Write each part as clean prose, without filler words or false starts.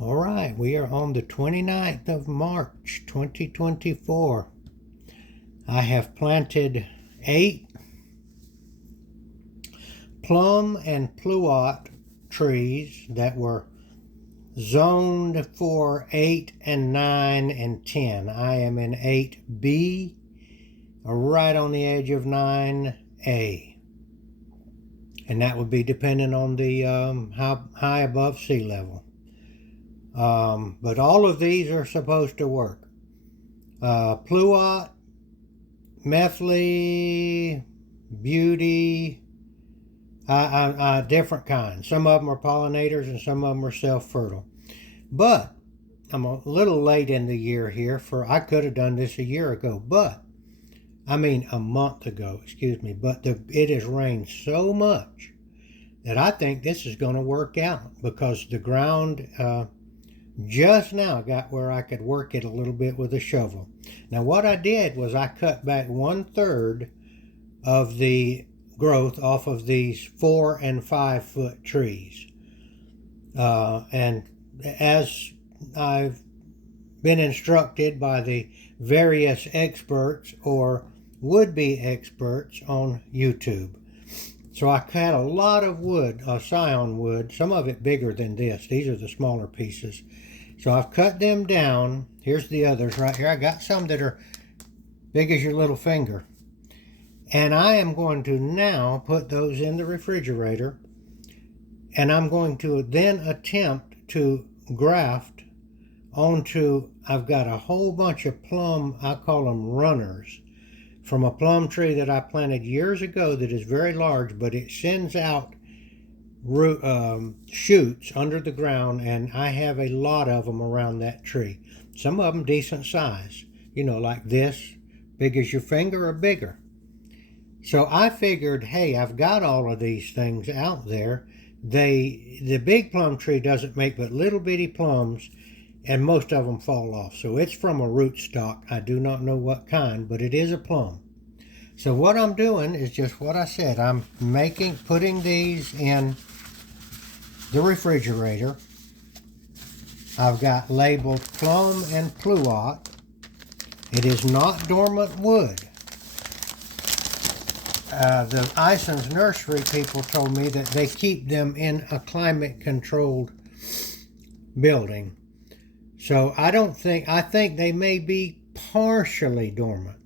All right, we are on the 29th of March, 2024. I have planted 8 plum and pluot trees that were zoned for 8 and 9 and 10. I am in 8B, right on the edge of 9A. And that would be depending on the how high above sea level. But all of these are supposed to work. Pluot, Methley, Beauty, different kinds. Some of them are pollinators and some of them are self-fertile. But I'm a little late in the year here, I could have done this a year ago, a month ago, excuse me. But it has rained so much that I think this is going to work out, because the ground just now got where I could work it a little bit with a shovel. Now what I did was I cut back 1/3 of the growth off of these 4 and 5 foot trees. And as I've been instructed by the various experts or would-be experts on YouTube. So I cut a lot of wood, scion wood, some of it bigger than this. These are the smaller pieces. So I've cut them down. Here's the others right here. I got some that are big as your little finger. And I am going to now put those in the refrigerator. And I'm going to then attempt to graft onto, I've got a whole bunch of plum, I call them runners, from a plum tree that I planted years ago that is very large, but it sends out shoots under the ground, and I have a lot of them around that tree. Some of them decent size, like this, big as your finger or bigger. So I figured, hey, I've got all of these things out there. The big plum tree doesn't make but little bitty plums, and most of them fall off. So it's from a rootstock. I do not know what kind, but it is a plum. So what I'm doing is just what I said. I'm putting these in the refrigerator. I've got labeled plum and pluot. It is not dormant wood. The Ison's nursery people told me that they keep them in a climate-controlled building. So I think they may be partially dormant.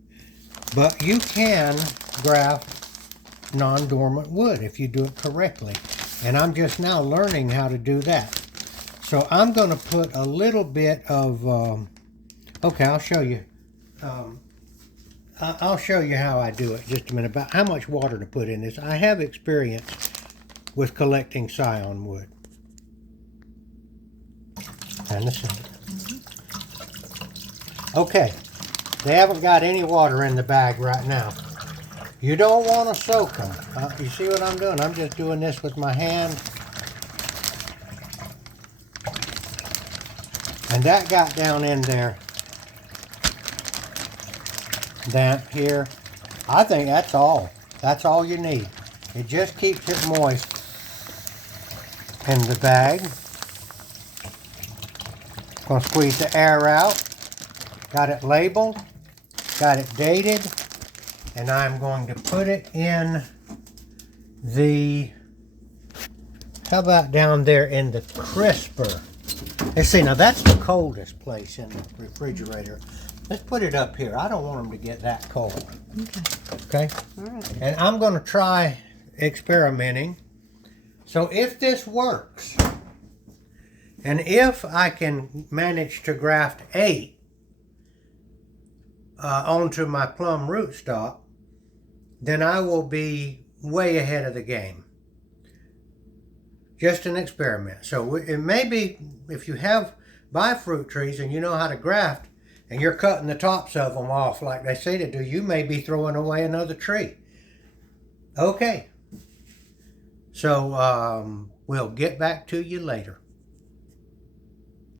But you can graft non-dormant wood if you do it correctly. And I'm just now learning how to do that. So I'm going to put a little bit of, okay, I'll show you. I'll show you how I do it just a minute, about how much water to put in this. I have experience with collecting scion wood. And this is, okay, they haven't got any water in the bag right now. You don't want to soak them. You see what I'm doing? I'm just doing this with my hand. And that got down in there. Damp here. I think that's all. That's all you need. It just keeps it moist in the bag. Gonna squeeze the air out. Got it labeled. Got it dated. And I'm going to put it in the, how about down there in the crisper? Let's see, now that's the coldest place in the refrigerator. Let's put it up here. I don't want them to get that cold. Okay? All right. And I'm going to try experimenting. So if this works, and if I can manage to graft 8 onto my plum rootstock, then I will be way ahead of the game. Just an experiment. So it may be, if you buy fruit trees and you know how to graft, and you're cutting the tops of them off like they say to do, you may be throwing away another tree. Okay. So we'll get back to you later.